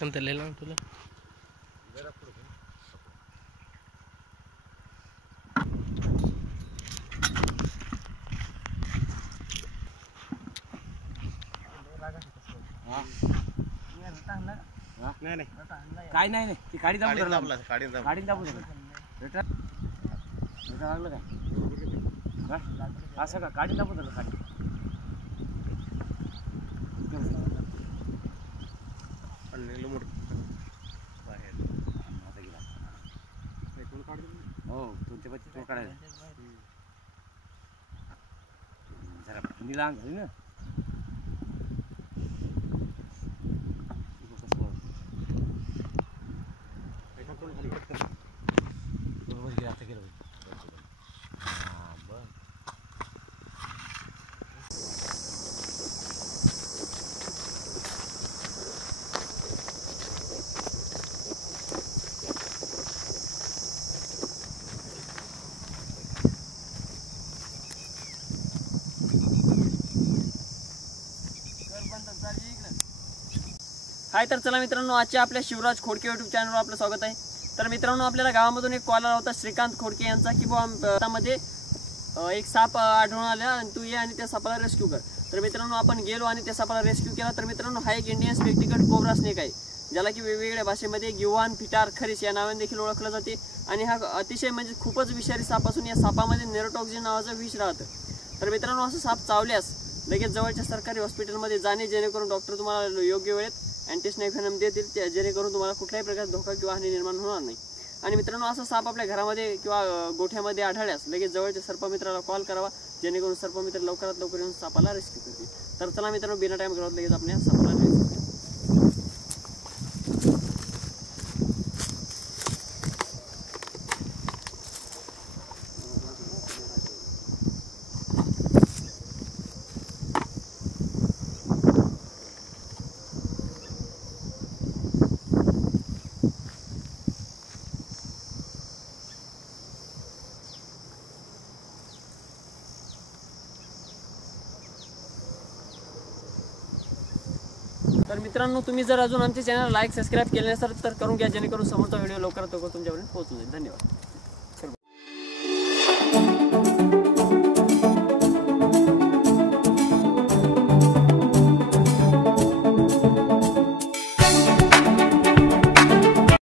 पटकन त्याला ना तुला काय नाही ती गाडी दाबून गाडी दाबून लागलं काय असं का गाडी दाबून झालं गाडी हो तुमच्या बच्चे तो काढायला जरा निलांग झाली ना हाय तर चला मित्रांनो, आजच्या आपल्या शिवराज खोडके यूट्यूब चॅनलवर आपलं स्वागत आहे. तर मित्रांनो, आपल्याला गावामधून एक कॉल आला होता श्रीकांत खोडके यांचा की मध्ये एक साप आढळून आला आणि तू ये आणि त्या सापाला रेस्क्यू कर. तर मित्रांनो, आपण गेलो आणि त्या सापाला रेस्क्यू केला. तर मित्रांनो, हा एक इंडियन स्पेक्टिकल कोब्रा स्नेक आहे, ज्याला की वेगवेगळ्या भाषेमध्ये गिव्हान, फिटार, खरीस या नावाने देखील ओळखलं जाते. आणि हा अतिशय म्हणजे खूपच विषारी साप असून या सापामध्ये नेरोटॉक्सिन नावाचं विष राहतं. तर मित्रांनो, असं साप चावल्यास लगेच जवळच्या सरकारी हॉस्पिटलमध्ये जाणे, जेणेकरून डॉक्टर तुम्हाला योग्य वेळेत अँटीस्नेफेनम देतील, जेणेकरून तुम्हाला कुठल्याही प्रकारचा धोका किंवा हानी निर्माण होणार नाही. आणि मित्रांनो, असा साप आपल्या घरामध्ये किंवा गोठ्यामध्ये आढळल्यास लगेच जवळच्या सर्पमित्राला कॉल करावा, जेणेकरून सर्पमित्र लवकरात लवकर येऊन सापाला रेस्क्यू करतील. तर चला मित्रांनो, बिना टाइम करत लगेच आपण या सापाला रेस्क्यू करू. तर मित्रांनो, तुम्ही जर अजून आमच्या चॅनल लाईक सबस्क्राईब केले नसेल तर करून घ्या, जेणेकरून समोरचा व्हिडिओ लवकरात लवकर तुमच्यापर्यंत पोहोचून जाईल. धन्यवाद.